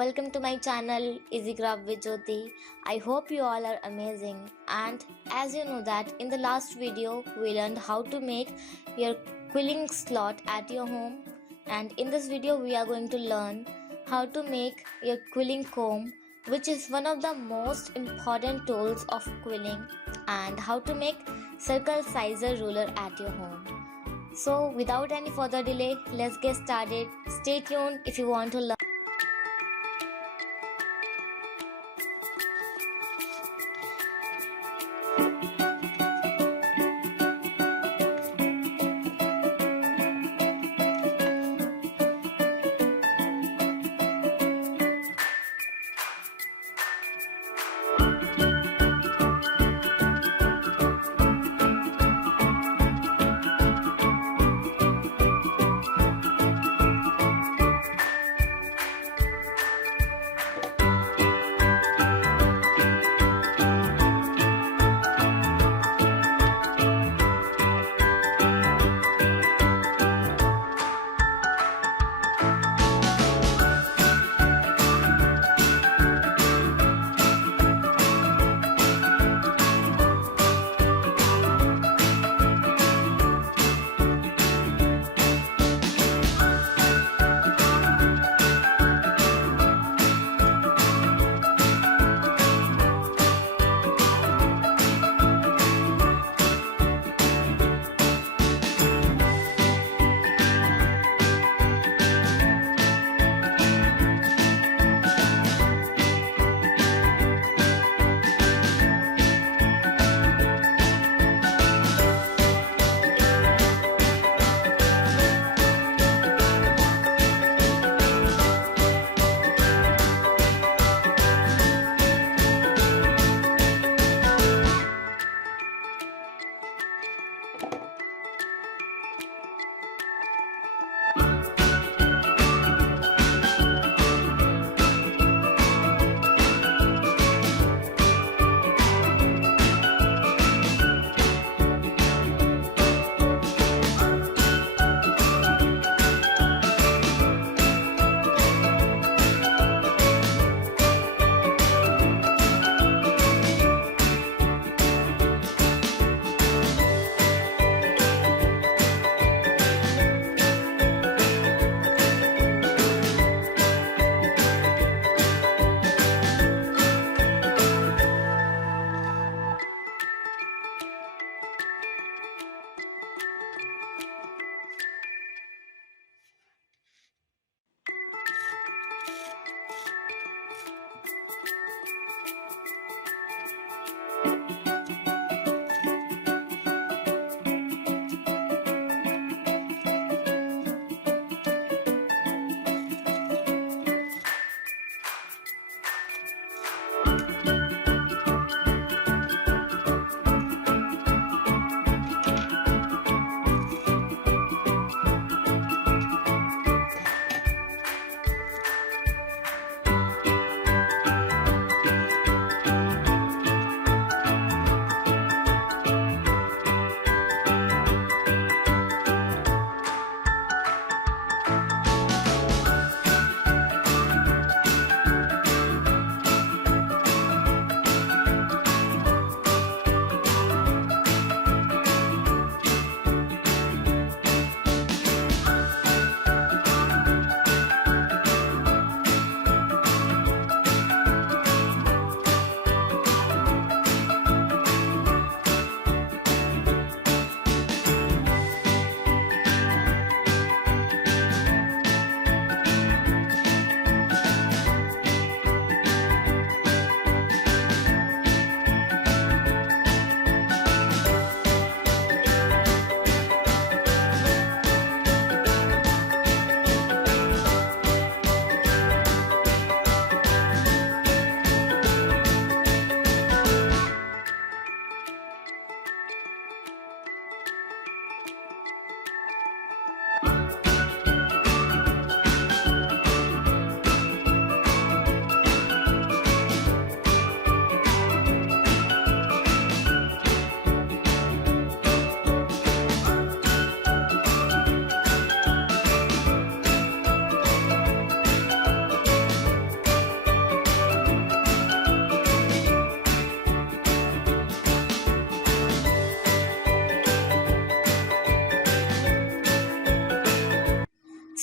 welcome to my channel Easy Craft with Jyoti. I hope you all are amazing. And as you know that in the last video we learned how to make your quilling slot at your home, and in this video we are going to learn how to make your quilling comb, which is one of the most important tools of quilling, and how to make circle sizer ruler at your home. So without any further delay, let's get started. Stay tuned if you want to learn.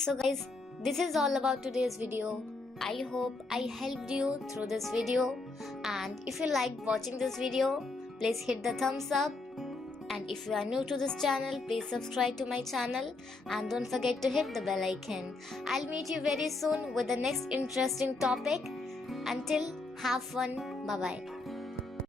So guys, this is all about today's video. I hope I helped you through this video, and if you liked watching this video, please hit the thumbs up, and if you are new to this channel, please subscribe to my channel and don't forget to hit the bell icon. I'll meet you very soon with the next interesting topic. Until, have fun. Bye bye.